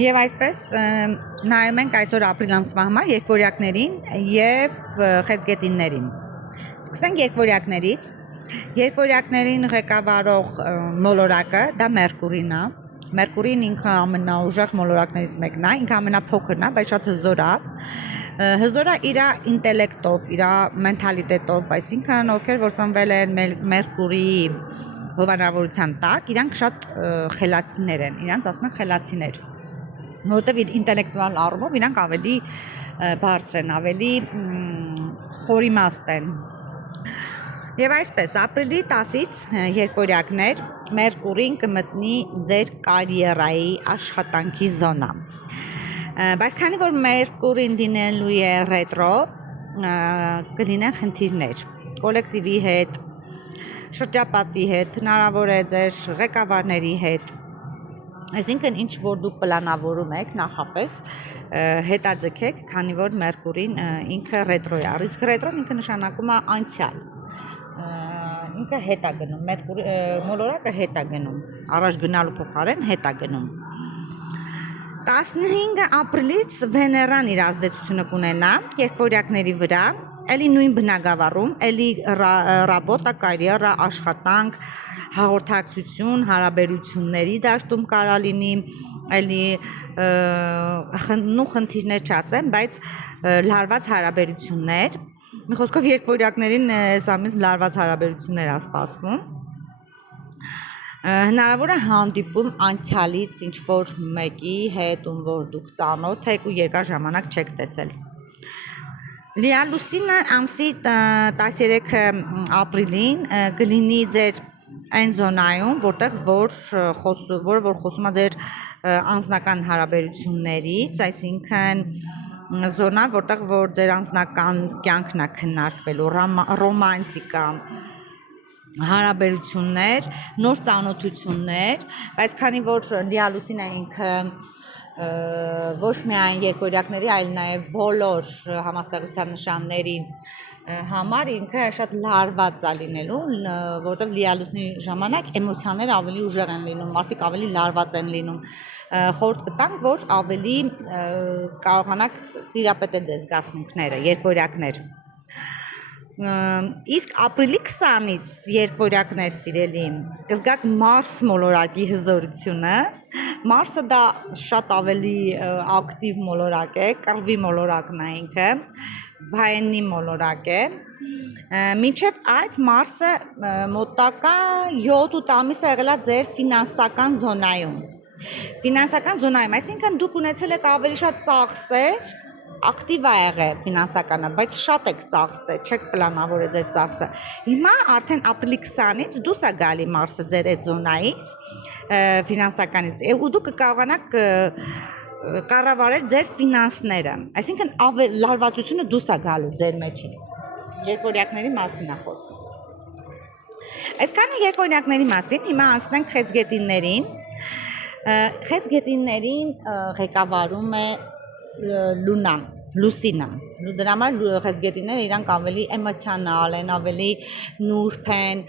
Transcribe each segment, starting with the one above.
Եվ այսպես նայում ենք այսօր ապրիլ ամսվա համար երկվորյակներին եւ խեցգետիններին։ Սկսենք երկվորյակներից։ Երկվորյակներին ղեկավարող մոլորակը դա Մերկուրին է։ Մերկուրին ինքը ամենաուժեղ մոլորակներից մեկն է, ինքը ամենափոքրն է, բայց շատ հզոր է։ Հզոր է իր ինտելեկտով, իր մենթալիտետով, այսինքն ովքեր որ ծնվել են Մերկուրիի հովանավորության տակ, իրանք շատ խելացիներ են, իրանք ասում են խելացիներ, որովհետև ինտելեկտուալ առումով իրանք ավելի բարձր են, ավելի խորիմաստ են։ Եվ այսպես, ապրիլի 10-ից երկվորյակներ Մերկուրին կմտնի ձեր կարիերայի աշխատանքի զոնա։ Բայց քանի որ Մերկուրին լինելու է ռետրո, կլինեն խնդիրներ կոլեկտիվի հետ, շրջապատի հետ, հնարավոր է ձեր ղեկավարների հետ, այսինքն ինչ որ դուք պլանավորում եք նախապես հետաձգեք, քանի որ Մերկուրին ինքը ռետրո է, իսկ ռետրոն ինքը նշանակում է անցյալ, ինքը հետ է գնում, մոլորակը հետ է գնում, առաջ գնալու փոխարեն հետ է գնում։ 15 ապրիլից Վեներան իր ազդեցությունը կունենա երկվորյակների վրա, էլի նույն բնագավառում, էլի ռաբոտա, կարիերա, աշխատանք, հաղորդակցություն, հարաբերությունների դաշտում կարա լինի, էլի խնդիրներ չասեմ, բայց լարված հարաբերություններ, մի խոսքով երկվորյակներին այս ամիս լարված հարաբերություններ է սպասվում, հնարավոր է հանդիպում անցյալից ինչ-որ մեկի հետ, ում որ դուք ծանոթ եք ու երկար ժամանակ չեք տեսել։ Լիալուսինը ամսի 13 ապրիլին կլինի ձեր այն զոնայում, որտեղ որ խոսում է ձեր անձնական հարաբերություններից, այսինքն զոնա, որտեղ որ ձեր անձնական կյանքն է քննարկվելու, ռոմանտիկա, հարաբերություններ, նոր ծանոթություններ, բայց քանի որ լիալուսինը ինքը ոչ միայն երկվորյակների, այլ նաև բոլոր համաստեղության նշանների համար ինքը շատ լարված է լինելու, որովհետև լիալուսնի ժամանակ էմոցիաները ավելի ուժեղ են լինում, մարդիկ ավելի լարված են լինում, խորհուրդ կտանք, որ ավելի կարողանաք տիրապետել ձեզ զգացմունքները, երկվորյակներ։ Իսկ ապրիլի 20-ից երկվորյակներ սիրելի, կզգաք Մարս մոլորակի հզորությունը, Մարսը դա շատ ավելի ակտիվ մոլորակ է, կռվի մոլորակն է ինքը, վայենի մոլորակ է, մինչև այդ Մարսը մոտակա 7-8 ամիս եղել է ձեր ֆինանսական զոնայում, այսինքն դուք ունեցել եք ավելի շատ ծախսեր, ակտիվ է եղել ֆինանսականը, բայց շատ եք ծախսել, չեք պլանավորել ձեր ծախսը։ Հիմա արդեն ապրիլի 20-ից դուրս է գալի Մարսը ձեր այդ զոնայից, ֆինանսականից, ու դուք կկարողանաք կառավարել ձեր ֆինանսները, այսինքն լարվածությունը դուրս է գալու ձեր մեջից։ Երկվորյակների մասին է խոսքս։ Այսքանը երկվորյակների մասին, հիմա անցնենք խեցգետիններին։ Խեցգետիններին ղեկավարում է Լուսինը, դրա համար խեցգետինները իրանք ավելի էմոցիոնալ են, ավելի նուրբ են,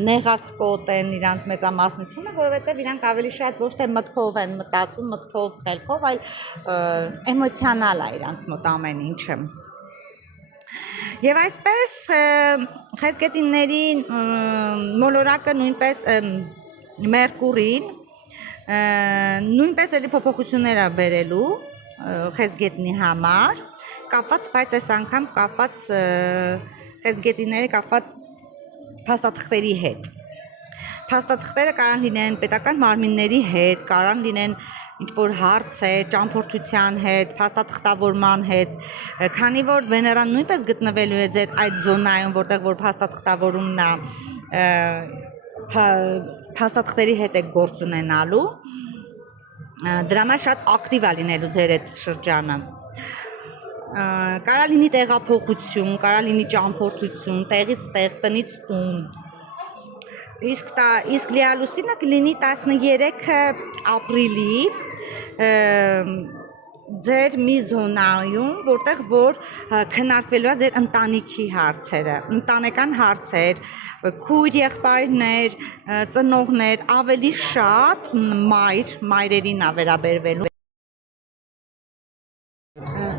նեղացկոտ են իրանց մեծամասնությունը, որովհետև իրանք ավելի շատ ոչ թե մտքով են մտածում, մտքով, խելքով, այլ էմոցիոնալ է իրանց մոտ ամեն ինչը։ Եվ այսպես խեցգետինների մոլորակը նույնպես Մերկուրին նույնպես էլի փոփոխություններ է բերելու խեցգետնի համար, կապված, բայց այս անգամ կապված խեցգետինները կապված փաստաթղթերի հետ։ Փաստաթղթերը կարան լինեն պետական մարմինների հետ, կարան լինեն ինչ-որ հարցեր, ճամփորդության հետ, փաստաթղթավորման հետ, քանի որ Վեներան նույնպես գտնվելու է ձեր այդ զոնայում, որտեղ որ փաստաթղթավորումն է, փաստաթղթերի հետ է գործ ունենալու, դրա համար շատ ակտիվ է լինելու ձեր այդ շրջանը։ Կարա լինի տեղափոխություն, կարա լինի ճամփորդություն, տեղից տեղ, տնից տուն։ Իսկ լիալուսինը կլինի 13 ապրիլի ձեր մի զոնայում, որտեղ որ քննարկվելու է ձեր ընտանիքի հարցերը, ընտանեկան հարցեր, քույր եղբայրներ, ծնողներ, ավելի շատ մայրերին է վերաբերվելու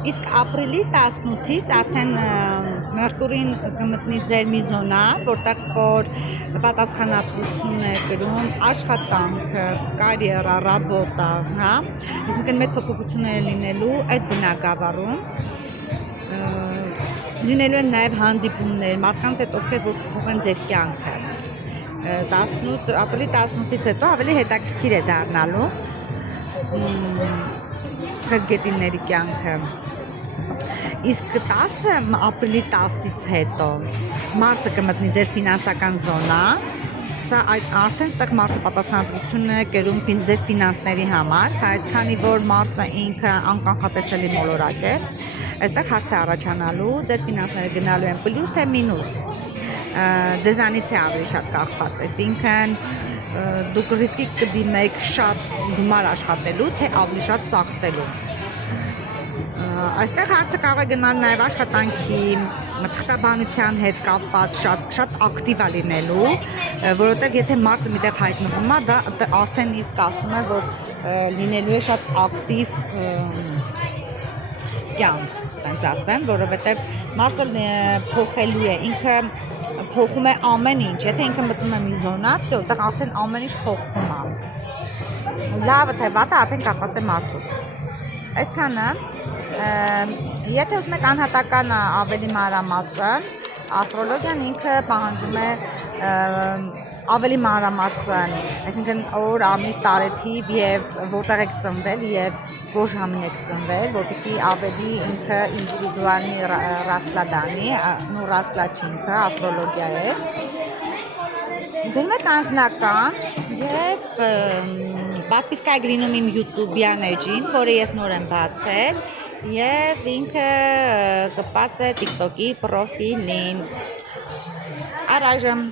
Իսկ ապրիլի 18-ից արդեն Մերկուրին կմտնի ձեր մի զոնա, որտեղ որ պատասխանատվություն է կրում աշխատանքը, կարիերա, ռաբոտա, հա։ Այսինքն մեծ փոփոխություններ լինելու այդ բնակավարում։ Լինելու են նաև հանդիպումներ, մարդկանց հետ ովքեր որ փոխեն ձեր կյանքը։ 18 ապրիլի 18-ից հետո ավելի հետաքրքիր է դառնալու խեցգետինների կյանքը։ Իսկ 10 ապրիլի 10-ից հետո Մարսը կմտնի ձեր ֆինանսական զոնա, սա արդեն ստեղ Մարսը պատասխանատվություն է կերում ձեր ֆինանսների համար, բայց քանի որ Մարսը ինքը անկանխատեսելի մոլորակ է, այստեղ հարց է առաջանալու, ձեր ֆինանսները գնալու են պլյուս թե մինուս, ձեզանից է ավելի շատ կախված, այսինքն դուք ռիսկի կդիմեք շատ գումար աշխատելու, թե ավելի շատ ծախսելու։ Այստեղ հարցը կարող է գնալ նաև աշխատանքի, թղթաբանության հետ կապված շատ ակտիվ է լինելու, որովհետև եթե Մարսը միտեղ հայտնվում է, դա արդեն իսկ ասում է, որ լինելու է շատ ակտիվ կյանք, այնպես ասեմ, որովհետև Մարսը փոխելու է, ինքը փոխում է ամեն ինչ, եթե ինքը մտնում է մի զոնա, որտեղ արդեն ամեն ինչ փոխվում է։ Լավը թե վատը արդեն կախված է մարդուց։ Այսքանը, եթե ուզում եք անհատական ավելի մանրամասն, աստրոլոգիան ինքը պահանջում է ավելի մանրամասն, այսինքն օր, ամիս, տարեթիվ եւ որտեղ եք ծնվել եւ որ ժամին եք ծնվել, որպեսզի ավելի ինքը ինդիվիդուալնի ռասկլադանի, նո ռասկլադ չինքը աստրոլոգիա է։ Դնում եք անձնական եւ պատվիսկա եք լինում իմ YouTube-յան էջին, որը ես նոր եմ բացել եւ ինքը կպած է TikTok-ի պրոֆիլին։ Առայժմ